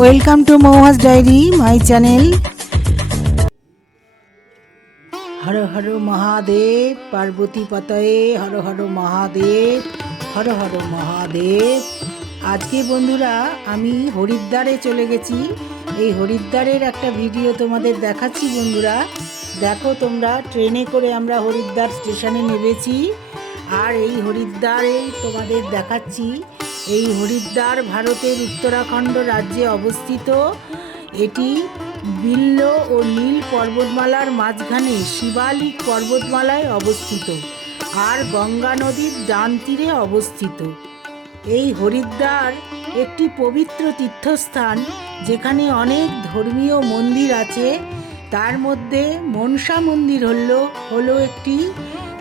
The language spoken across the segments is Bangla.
Welcome to Mouhas diary my channel. Har Har Mahadev, Parvati পতয়ে হর হর মহাদেব, হর হর মহাদেব। আজকে বন্ধুরা আমি হরিদ্বারে চলে গেছি। এই হরিদ্বারের একটা ভিডিও তোমাদের দেখাচ্ছি। বন্ধুরা দেখো, তোমরা ট্রেনে করে আমরা হরিদ্বার স্টেশনে নেমেছি। আর এই হরিদ্বারে তোমাদের দেখাচ্ছি। এই হরিদ্বার ভারতের উত্তরাখণ্ড রাজ্যে অবস্থিত। এটি বিল্ল ও নীল পর্বতমালার মাঝখানে শিবালিক পর্বতমালায় অবস্থিত আর গঙ্গা নদীর ডান তীরে অবস্থিত। এই হরিদ্বার একটি পবিত্র তীর্থস্থান, যেখানে অনেক ধর্মীয় মন্দির আছে। তার মধ্যে মনসা মন্দির হলো একটি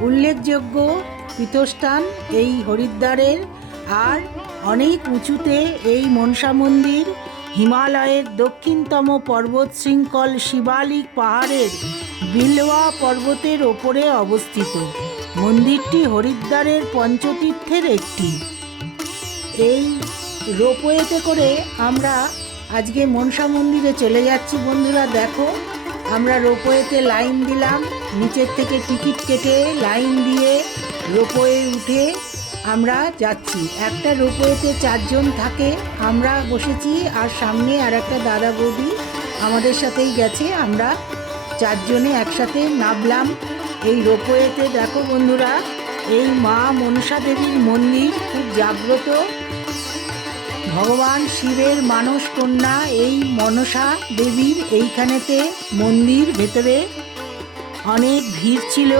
উল্লেখযোগ্য তীর্থস্থান এই হরিদ্বারের। আর অনেক উঁচুতে এই মনসা মন্দির হিমালয়ের দক্ষিণতম পর্বত শৃঙ্খল শিবালিক পাহাড়ের বিলওয়া পর্বতের ওপরে অবস্থিত। মন্দিরটি হরিদ্বারের পঞ্চতীর্থের একটি। এই রোপওয়েতে করে আমরা আজকে মনসা মন্দিরে চলে যাচ্ছি। বন্ধুরা দেখো, আমরা রোপওয়েতে লাইন দিলাম, নিচের থেকে টিকিট কেটে লাইন দিয়ে রোপওয়ে উঠে আমরা যাচ্ছি। একটা রোপওয়েতে 4 জন থাকে, আমরা বসেছি আর সামনে আর একটা দাদা বৌদি আমাদের সাথেই গেছে। আমরা 4 জনে একসাথে নামলাম এই রোপওয়েতে। দেখো বন্ধুরা, এই মা মনসা দেবীর মন্দির খুব জাগ্রত। ভগবান শিবের মানস কন্যা এই মনসা দেবীর এইখানেতে মন্দির। ভেতরে অনেক ভিড় ছিল।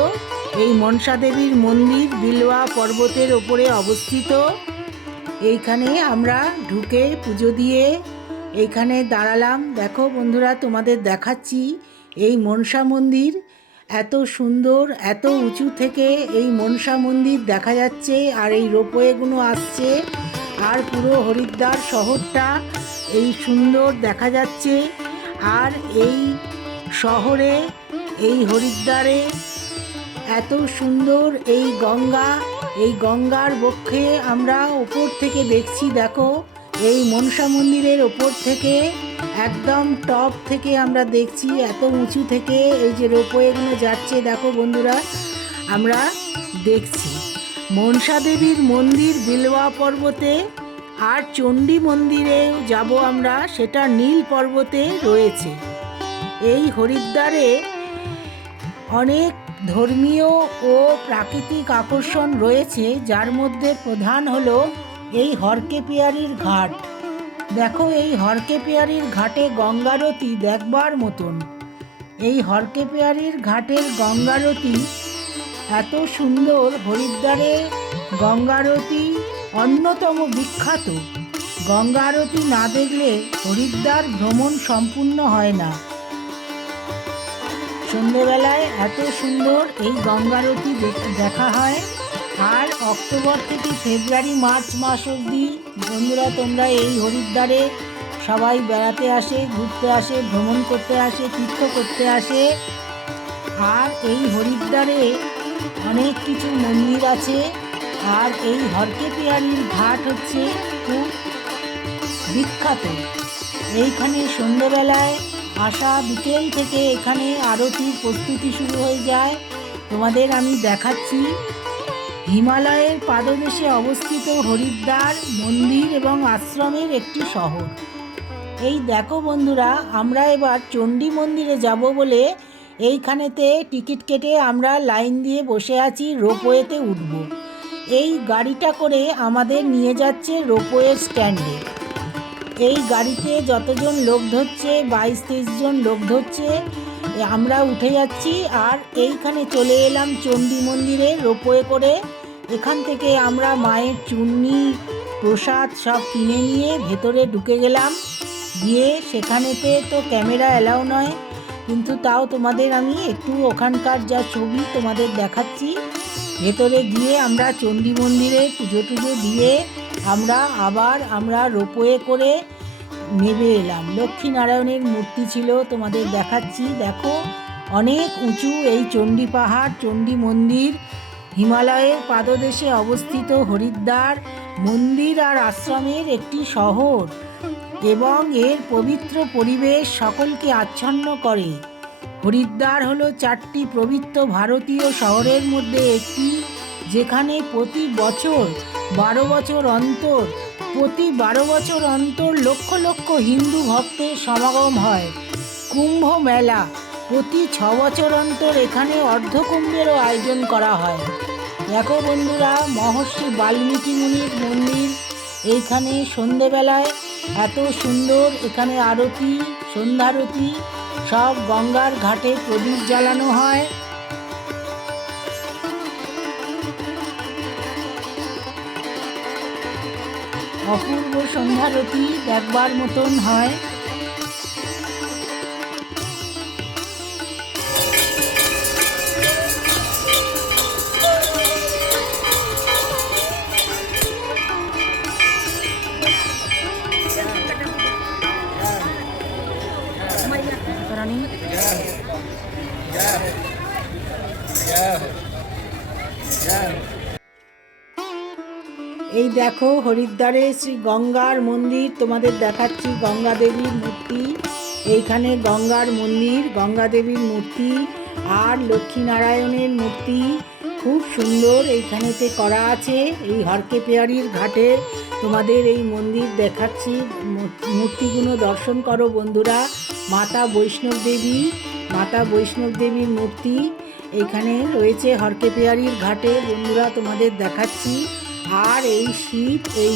এই মনসা দেবীর মন্দির বিলওয়া পর্বতের ওপরে অবস্থিত। এইখানে আমরা ঢুকে পুজো দিয়ে এইখানে দাঁড়ালাম। দেখো বন্ধুরা, তোমাদের দেখাচ্ছি এই মনসা মন্দির। এত সুন্দর, এত উঁচু থেকে এই মনসা মন্দির দেখা যাচ্ছে। আর এই রোপওয়েগুলো আসছে, আর পুরো হরিদ্বার শহরটা এই সুন্দর দেখা যাচ্ছে। আর এই শহরে, এই হরিদ্বারে এত সুন্দর এই গঙ্গার বক্ষে আমরা ওপর থেকে দেখছি। দেখো, এই মনসা মন্দিরের ওপর থেকে একদম টপ থেকে আমরা দেখছি, এত উঁচু থেকে এই যে রোপওয়েগুলো যাচ্ছে। দেখো বন্ধুরা, আমরা দেখছি মনসা দেবীর মন্দির বিলওয়া পর্বতে। আর চণ্ডী মন্দিরেও যাব আমরা, সেটা নীল পর্বতে রয়েছে। এই হরিদ্বারে অনেক ধর্মীয় ও প্রাকৃতিক আকর্ষণ রয়েছে, যার মধ্যে প্রধান হলো এই হরকে পেয়ারির ঘাট। দেখো, এই হরকে পেয়ারির ঘাটে গঙ্গারতি দেখবার মতন। এই হরকে পেয়ারির ঘাটের গঙ্গারতি এত সুন্দর। হরিদ্বারে গঙ্গারতি অন্যতম বিখ্যাত। গঙ্গারতি না দেখলে হরিদ্বার ভ্রমণ সম্পূর্ণ হয় না। সন্ধ্যেবেলায় এত সুন্দর এই গঙ্গারতি দেখা হয়। আর অক্টোবর থেকে ফেব্রুয়ারি মার্চ মাস অবধি বন্ধুরা তোমরা এই হরিদ্বারে সবাই বেড়াতে আসে, ঘুরতে আসে, ভ্রমণ করতে আসে, তীর্থ করতে আসে। আর এই হরিদ্বারে অনেক কিছু মন্দির আছে। আর এই হরকে পেয়ারির ঘাট হচ্ছে খুব বিখ্যাত। এইখানে সন্ধ্যেবেলায় আসা, বিকেল থেকে এখানে আরতির প্রস্তুতি শুরু হয়ে যায়। তোমাদের আমি দেখাচ্ছি। হিমালয়ের পাদদেশে অবস্থিত হরিদ্বার মন্দির এবং আশ্রমের একটি শহর। এই দেখো বন্ধুরা, আমরা এবার চণ্ডী মন্দিরে যাব বলে এইখানেতে টিকিট কেটে আমরা লাইন দিয়ে বসে আছি। রোপওয়েতে উঠব। এই গাড়িটা করে আমাদের নিয়ে যাচ্ছে রোপওয়ে স্ট্যান্ডে। এই গাড়িতে যতজন লোক ধরছে, 22-23 জন লোক ধরছে। আমরা উঠে যাচ্ছি আর এইখানে চলে এলাম চণ্ডী মন্দিরে রোপওয়ে করে। এখান থেকে আমরা মায়ের চূর্ণি, প্রসাদ সব কিনে নিয়ে ভেতরে ঢুকে গেলাম। গিয়ে সেখানেতে তো ক্যামেরা অ্যালাউ নয়, কিন্তু তাও তোমাদের আমি একটু ওখানকার যা ছবি তোমাদের দেখাচ্ছি। ভেতরে গিয়ে আমরা চণ্ডী মন্দিরে পুজো টুজো দিয়ে আমরা রোপওয়ে করে নেমে এলাম। লক্ষ্মীনারায়ণের মূর্তি ছিল, তোমাদের দেখাচ্ছি। দেখো, অনেক উঁচু এই চণ্ডী পাহাড়, চণ্ডী মন্দির। হিমালয়ের পাদদেশে অবস্থিত হরিদ্বার মন্দির আর আশ্রমের একটি শহর। এবং এর পবিত্র পরিবেশ সকলকে আচ্ছন্ন করে। হরিদ্বার হলো 4টি পবিত্র ভারতীয় শহরের মধ্যে একটি, যেখানে প্রতি 12 বছর অন্তর লক্ষ লক্ষ হিন্দু ভক্তের সমাগম হয়। কুম্ভ মেলা প্রতি 6 বছর অন্তর এখানে অর্ধকুম্ভেরও আয়োজন করা হয়। দেখো বন্ধুরা, মহর্ষি বাল্মীকি মুনির মন্দির। এইখানে সন্ধেবেলায় এত সুন্দর, এখানে আরতি, সন্ধ্যারতি সব গঙ্গার ঘাটে প্রদীপ জ্বালানো হয়। অপূর্ব সন্ধ্যারতি দেখবার মতন হয়। এই দেখো হরিদ্বারে শ্রী গঙ্গার মন্দির, তোমাদের দেখাচ্ছি গঙ্গা দেবীর মূর্তি। এইখানে গঙ্গার মন্দির, গঙ্গা দেবীর মূর্তি আর লক্ষ্মীনারায়ণের মূর্তি খুব সুন্দর এইখানেতে করা আছে। এই হরকে পেয়ারির ঘাটে তোমাদের এই মন্দির দেখাচ্ছি, মূর্তিগুলো দর্শন করো বন্ধুরা। মাতা বৈষ্ণব দেবীর মূর্তি এইখানে রয়েছে হরকে পেয়ারির ঘাটে বন্ধুরা, তোমাদের দেখাচ্ছি। আর এই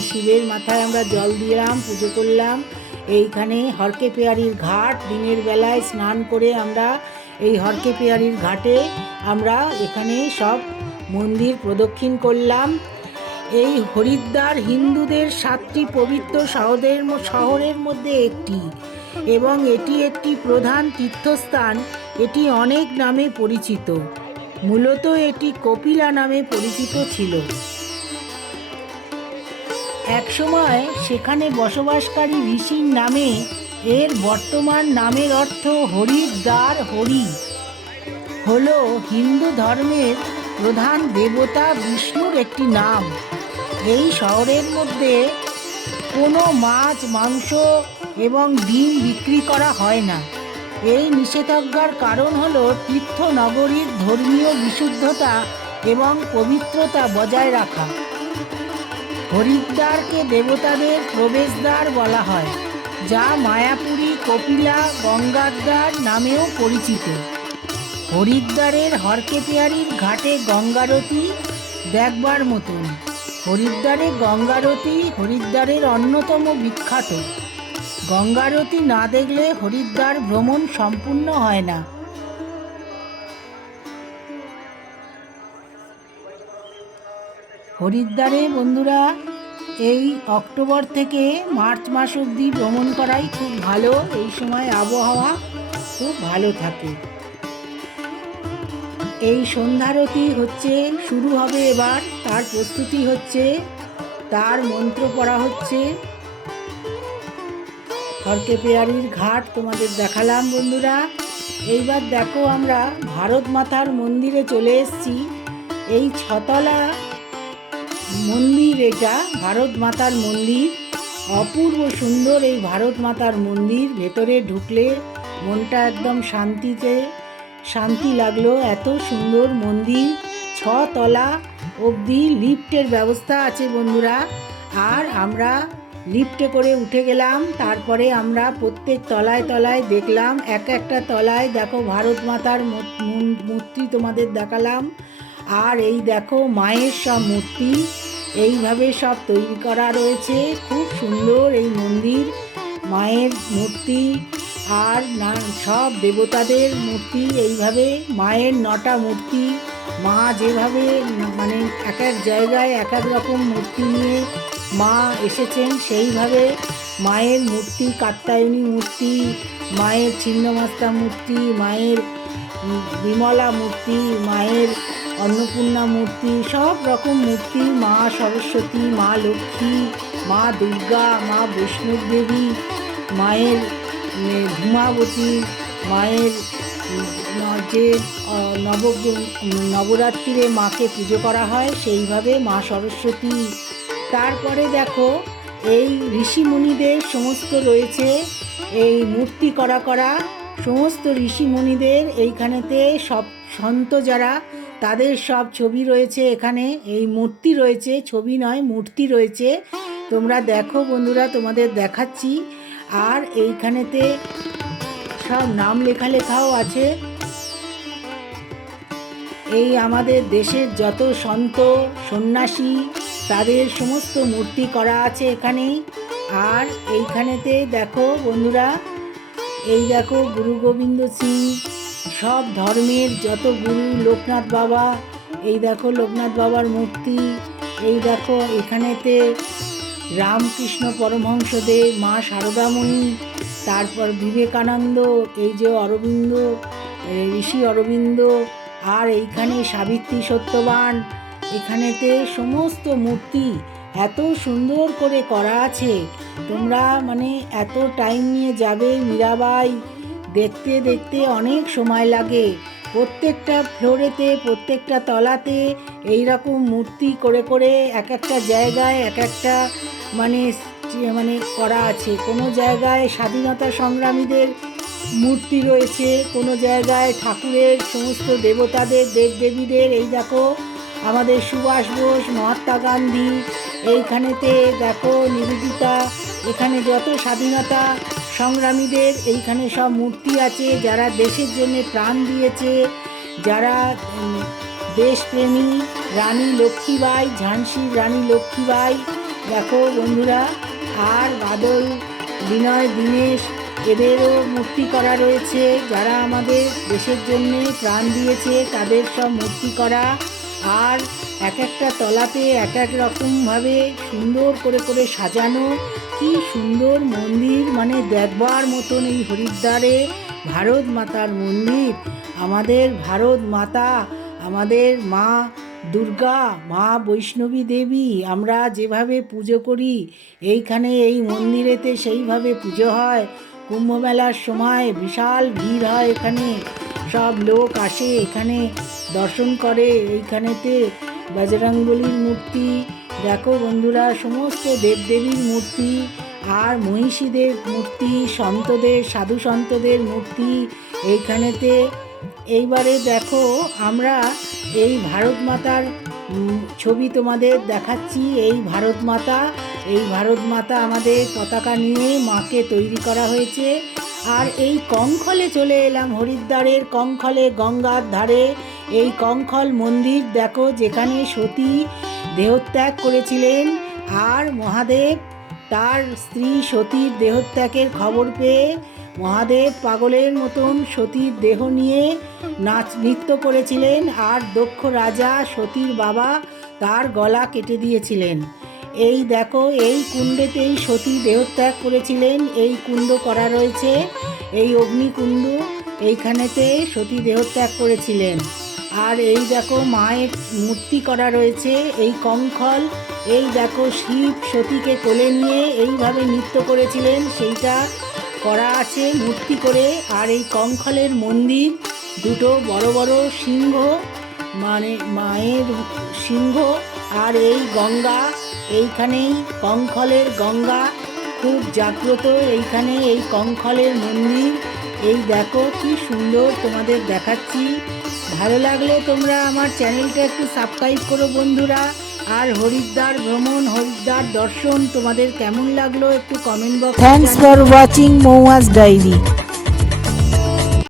শিবের মাথায় আমরা জল দিলাম, পুজো করলাম। এইখানে হরকে পেয়ারির ঘাট, দিনের বেলায় স্নান করে আমরা এই হরকে পেয়ারির ঘাটে আমরা এখানে সব মন্দির প্রদক্ষিণ করলাম। এই হরিদ্বার হিন্দুদের 7টি পবিত্র শহরের মধ্যে একটি এবং এটি একটি প্রধান তীর্থস্থান। এটি অনেক নামে পরিচিত। মূলত এটি কপিলা নামে পরিচিত ছিল। একসময় সেখানে বসবাসকারী ঋষির নামে এর বর্তমান নামের অর্থ হরিদ্বার। হরি হল হিন্দু ধর্মের প্রধান দেবতা বিষ্ণুর একটি নাম। এই শহরের মধ্যে কোনো মাছ, মাংস এবং ডিম বিক্রি করা হয় না। এই নিষেধাজ্ঞার কারণ হল তীর্থনগরীর ধর্মীয় বিশুদ্ধতা এবং পবিত্রতা বজায় রাখা। হরিদ্বারকে দেবতাদের প্রবেশদ্বার বলা হয়, যা মায়াপুরী, কপিলা, গঙ্গাদ্বার নামেও পরিচিত। হরিদ্বারের হরকে পেয়ারির ঘাটে গঙ্গারতি দেখবার মতন। হরিদ্বারে গঙ্গারতি হরিদ্বারের অন্যতম বিখ্যাত। গঙ্গারতি না দেখলে হরিদ্বার ভ্রমণ সম্পূর্ণ হয় না। হরিদ্বারে বন্ধুরা এই অক্টোবর থেকে মার্চ মাস অবধি ভ্রমণ করাই খুব ভালো। এই সময় আবহাওয়া খুব ভালো থাকে। এই সন্ধ্যারতি শুরু হবে এবার, তার প্রস্তুতি হচ্ছে, তার মন্ত্র পড়া হচ্ছে। হরকে পেয়ারির ঘাট তোমাদের দেখালাম বন্ধুরা। এইবার দেখো আমরা ভারত মাতার মন্দিরে চলে এসেছি। এই 6তলা মন্দির, এটা ভারত মাতার মন্দির। অপূর্ব সুন্দর এই ভারত মাতার মন্দির। ভেতরে ঢুকলে মনটা একদম শান্তি লাগলো। এত সুন্দর মন্দির। 6তলা অবধি লিফটের ব্যবস্থা আছে বন্ধুরা। আর আমরা লিফটে করে উঠে গেলাম। তারপরে আমরা প্রত্যেক তলায় তলায় দেখলাম, একটা তলায় দেখো ভারত মাতার মূর্তি তোমাদের দেখালাম। আর এই দেখো মায়ের সব মূর্তি এইভাবে সব তৈরি করা রয়েছে। খুব সুন্দর এই মন্দির। মায়ের মূর্তি আর সব দেবতাদের মূর্তি এইভাবে, মায়ের 9টা মূর্তি। মা যেভাবে মানে এক এক জায়গায় এক এক রকম মূর্তি নিয়ে মা এসেছেন, সেইভাবে মায়ের মূর্তি, কাত্যায়নী মূর্তি, মায়ের ছিন্নমস্তা মূর্তি, মায়ের বিমলা মূর্তি, মায়ের অন্নপূর্ণা মূর্তি, সব রকম মূর্তি। মা সরস্বতী, মা লক্ষ্মী, মা দুর্গা, মা বৈষ্ণব দেবী, মায়ের ধূমাবতী, মায়ের যে নবরাত্রিরে মাকে পুজো করা হয় সেইভাবে মা সরস্বতী। তারপরে দেখো এই ঋষিমুনিদের সমস্ত রয়েছে, এই মূর্তি করা সমস্ত ঋষিমুনিদের এইখানেতে সব সন্ত যারা তাদের সব ছবি রয়েছে। এখানে এই মূর্তি রয়েছে, ছবি নয় মূর্তি রয়েছে। তোমরা দেখো বন্ধুরা, তোমাদের দেখাচ্ছি। আর এইখানেতে সব নাম লেখাও আছে। এই আমাদের দেশের যত সন্ত সন্ন্যাসী তাদের সমস্ত মূর্তি করা আছে এখানে। আর এইখানেতে দেখো বন্ধুরা, এই দেখো গুরু গোবিন্দ সিং, সব ধর্মের যত গুরু, লোকনাথ বাবা, এই দেখো লোকনাথ বাবার মূর্তি। এই দেখো এখানেতে রামকৃষ্ণ পরমহংসদেব, মা শারদামণি, তারপর বিবেকানন্দ, এই যে অরবিন্দ, ঋষি অরবিন্দ, আর এইখানে সাবিত্রী সত্যবান। এখানেতে সমস্ত মূর্তি এত সুন্দর করে করা আছে, তোমরা মানে এত টাইম নিয়ে যাবে মীরাবাই, দেখতে দেখতে অনেক সময় লাগে। প্রত্যেকটা ফ্লোরেতে, প্রত্যেকটা তলাতে এই রকম মূর্তি করে এক একটা জায়গায় এক একটা মানে মানে করা আছে। কোনো জায়গায় স্বাধীনতা সংগ্রামীদের মূর্তি রয়েছে, কোনো জায়গায় ঠাকুরের সমস্ত দেবতাদের, দেবদেবীদের। এই দেখো আমাদের সুভাষ বোস, মহাত্মা গান্ধী, এইখানেতে দেখো নিবেদিতা, এখানে যত স্বাধীনতা সংগ্রামীদের এইখানে সব মূর্তি আছে, যারা দেশের জন্য প্রাণ দিয়েছে, যারা দেশপ্রেমী। রানী লক্ষ্মীবাই, ঝাঁসির রানী লক্ষ্মীবাই দেখো বন্ধুরা। আর বাদল, বিনয়, দীনেশ, এদেরও মূর্তি করা রয়েছে, যারা আমাদের দেশের জন্য প্রাণ দিয়েছে তাদের সব মূর্তি করা। আর এক একটা তলাতে এক এক রকমভাবে সুন্দর করে সাজানো। কি সুন্দর মন্দির, মানে দেখবার মতন এই হরিদ্বারে ভারত মাতার মন্দির। আমাদের ভারত মাতা, আমাদের মা দুর্গা, মা বৈষ্ণবী দেবী, আমরা যেভাবে পুজো করি এইখানে এই মন্দিরেতে সেইভাবে পুজো হয়। কুম্ভ মেলার সময় বিশাল ভিড় হয়, এখানে সব লোক আসে এখানে দর্শন করে। এইখানেতে বজরংবলীর মূর্তি দেখো বন্ধুরা, সমস্ত দেবদেবীর মূর্তি, আর মহিষীদের মূর্তি, সন্তদের, সাধু সন্তদের মূর্তি এইখানেতে। এইবারে দেখো আমরা এই ভারত মাতার ছবি তোমাদের দেখাচ্ছি। এই ভারত মাতা আমাদের পতাকা নিয়ে মাকে তৈরি করা হয়েছে। আর এই কঙ্খলে চলে এলাম, হরিদ্বারের কঙ্খলে, গঙ্গার ধারে এই কঙ্খল মন্দির দেখো, যেখানে সতী দেহত্যাগ করেছিলেন। আর মহাদেব তার স্ত্রী সতীর দেহত্যাগের খবর পেয়ে মহাদেব পাগলের মতন সতীর দেহ নিয়ে নৃত্য করেছিলেন। আর দক্ষ রাজা সতীর বাবা তার গলা কেটে দিয়েছিলেন। এই দেখো এই কুণ্ডেতেই সতী দেহত্যাগ করেছিলেন, এই কুণ্ড করা রয়েছে, এই অগ্নিকুণ্ড, এইখানেতে সতী দেহত্যাগ করেছিলেন। আর এই দেখো মায়ের মূর্তি করা রয়েছে, এই কঙ্খল। এই দেখো শিব সতীকে কোলে নিয়ে এইভাবে নৃত্য করেছিলেন, সেইটা করা আছে মূর্তি করে। আর এই কঙ্খলের মন্দির, দুটো বড় বড় সিংহ, মানে মায়ের সিংহ, আর এই গঙ্গা, এইখানেই কঙ্খলের গঙ্গা খুব জাগ্রত, এইখানে এই কঙ্খলের মন্দির। এই দেখো কি সুন্দর, তোমাদের দেখাচ্ছি। ভালো লাগলে তোমরা আমার চ্যানেলটা একটু সাবস্ক্রাইব করো বন্ধুরা। আর হরিদ্বার ভ্রমণ, হরিদ্বার দর্শন তোমাদের কেমন লাগলো একটু কমেন্ট বক্সে। Thanks for watching Mouas diary.